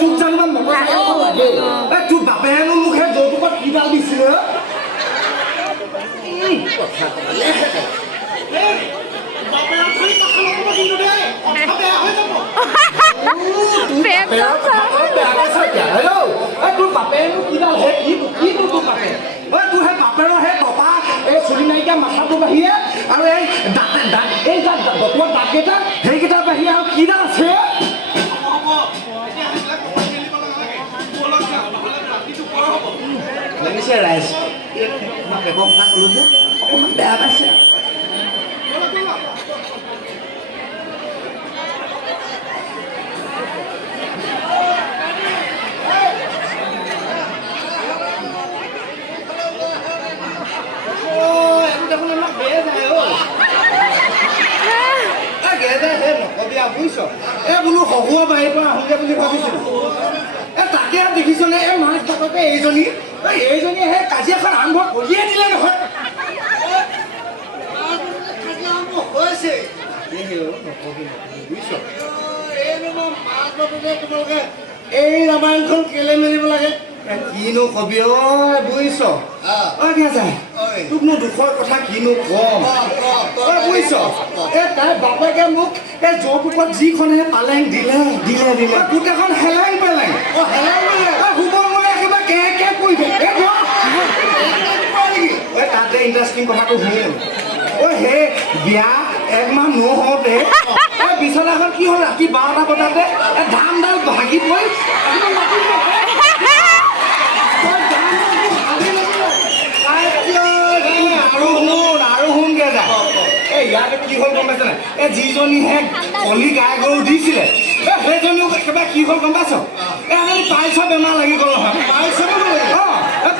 তোক জানিবা তোৰ বাপেনো মোক সেই যৌতুকত কিডাল দিছিলে তোৰ বাপেনো কিডাল হে কি তোৰ বাপে তোৰ সেই বাপেৰৰ সেই টপা এই চুলি নাইকিয়া মাথাটো বাহিৰে আৰু এই এই বতুৱা দাঁতকেইটা সেইকেইটা বাহিৰে আৰু কিডাল আছে লাগিছে ৰাইজ ব্যৱস্থা কৰোঁ যে অকণমান বেয়া পাইছে বুজিছ এই বোলো শহুৱা বাৰীৰ পৰা আহোঁগে বুলি ভাবিছিলো তাকে দেখিছনে এই মাছ বাটতে এইজনীয়ে সেই কাজিয়াখন আৰম্ভ কৰিয়ে দিলে নহয় হৈছে বুজিছ মাছ বাটতে তোমালোকে এই ৰামায়ণখন কেলে মেলিব লাগে কিনো কবি বুজিছ যায় তোক মোৰ দুখৰ কথা কিনো কম বুজিছ তাই বাপেকে মোক এই যৌতুকত যিখনহে পালেং দিলে গোটেইখন হেলাই পেলেং শুব মই একেবাৰে কে কৰি তাতে ইণ্টাৰেষ্টিং কথাটো শুন সেই বিয়া একমাহ নহওঁতে বিচনাখন কি হ'ল ৰাতি 12টা বজাতে ধানডাল ভাগি পৰি আৰু শুনগে যায় ইয়াতে কি হ'ল গম পাইছে নাই যিজনীহে কলি গাই গৰু দিছিলে সেইজনীও একেবাৰে কি হ'ল গম পাইছ পাইছৰ বেমাৰ লাগি গ'ল নহয়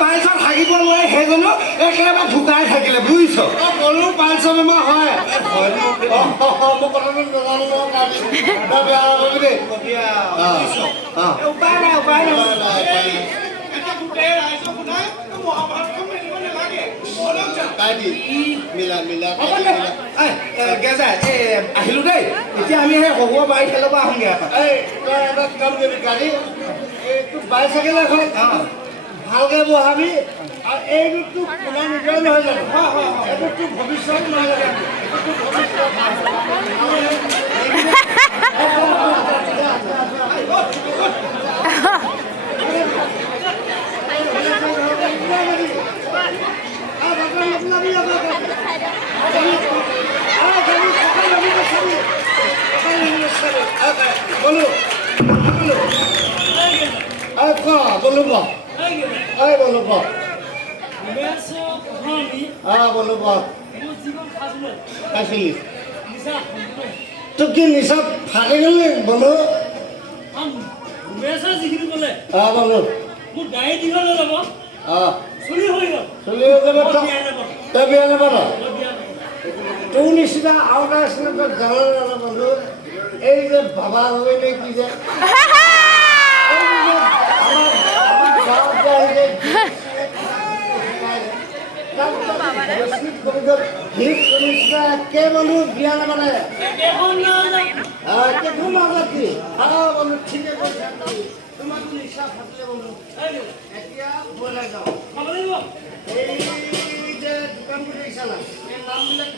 পাইছত থাকিব নোৱাৰে সেইজনীও একেবাৰে ঢুকাই থাকিলে বুজিছ কলো পাইছৰ বেমাৰ হয় উপায় নাই আহিলো দেই এতিয়া আমি সেই শহুৱা বাৰী খেলৰ পৰা আহোঁগে এটা কাম কৰিবি গাড়ী বাই চাইকেল এখন ভালকে বহাবি আৰু এইটো পুনৰ নিজৰ নহয় জানো এইটো ভৱিষ্যত নহয় তোক কি নিচা ফাটি গ'ল বলো যিখিনি ক'লে বলো মোৰ গাড়ী দীঘলৈ যাব চুলি হৈ যাব তই বিয়া নাপাত তোৰ নিচিনা আৰু এটা আছিলে তই জানো বন্ধু এই যে বাবা হৈ নে কি যে কে বন্ধু বিয়া নাপাতে বন্ধু ঠিক আছে তোমাক নিচা ফাটিলে বন্ধু এতিয়া বলাই যাওঁ এই যে দোকানবোৰ দেখিছা না এই নামবিলাক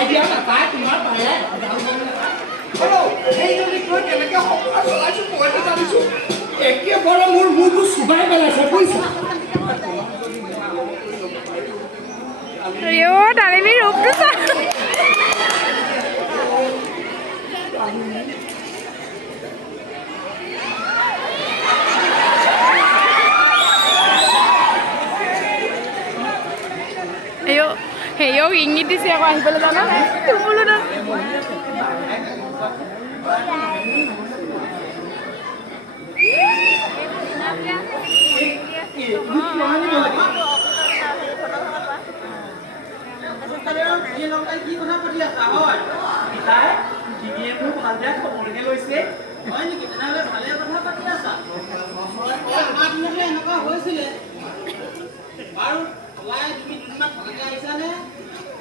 নাই দিয়া নাপায় তোমাৰ পাৰে সেইজনী কৈ কেনেকৈ সংসাৰ চলাইছোঁ মইতো জানিছোঁ একেবাৰে মোৰ মূৰটো চুবাই পেলাইছে বুজিছা ডালিমীৰ ৰূপটো চা হেয়ক ইংগিত দিছে আকৌ আহিবলৈ জানো বোলো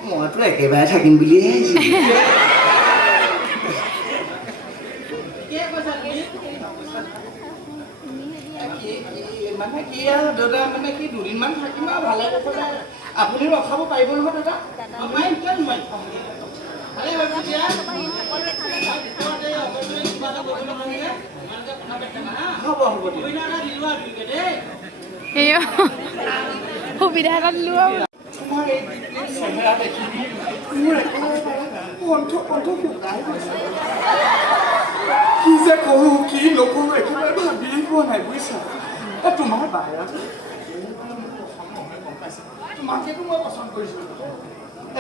মইতো একেবাৰে থাকিম বুলিয়ে আহিছিলোঁ মানে কি আৰু দাদা মানে কি দুদিনমান থাকিম আৰু ভালে কথা আপুনি ৰখাব পাৰিব নহয় দাদা পাৰিম কিয় নোৱাৰিম ভালে হ'ব হ'ব সুবিধা এটা দিলো আৰু তোমাৰ এই চেহেৰা দেখি মোৰ কণ্ঠ শুকাই গৈছে কি যে কৰোঁ কি নকৰোঁ একেবাৰে ভাবিয়ে পোৱা নাই বুজিছা তোমাৰ বাহিৰত তোমাকেতো মই পচন্দ কৰিছোঁ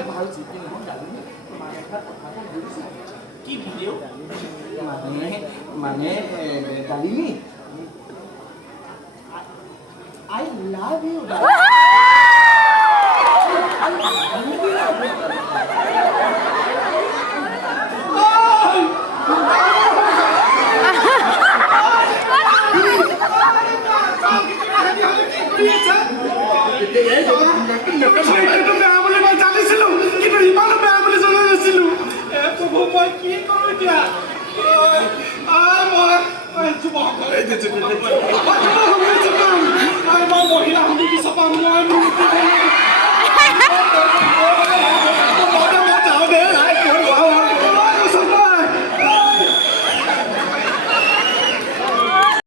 ভাল জিকি নহয় ডালিমী তোমাৰ এটা কথা বুজিছা কি ভিডিঅ' মানে ডালিমী I love you. মহিলা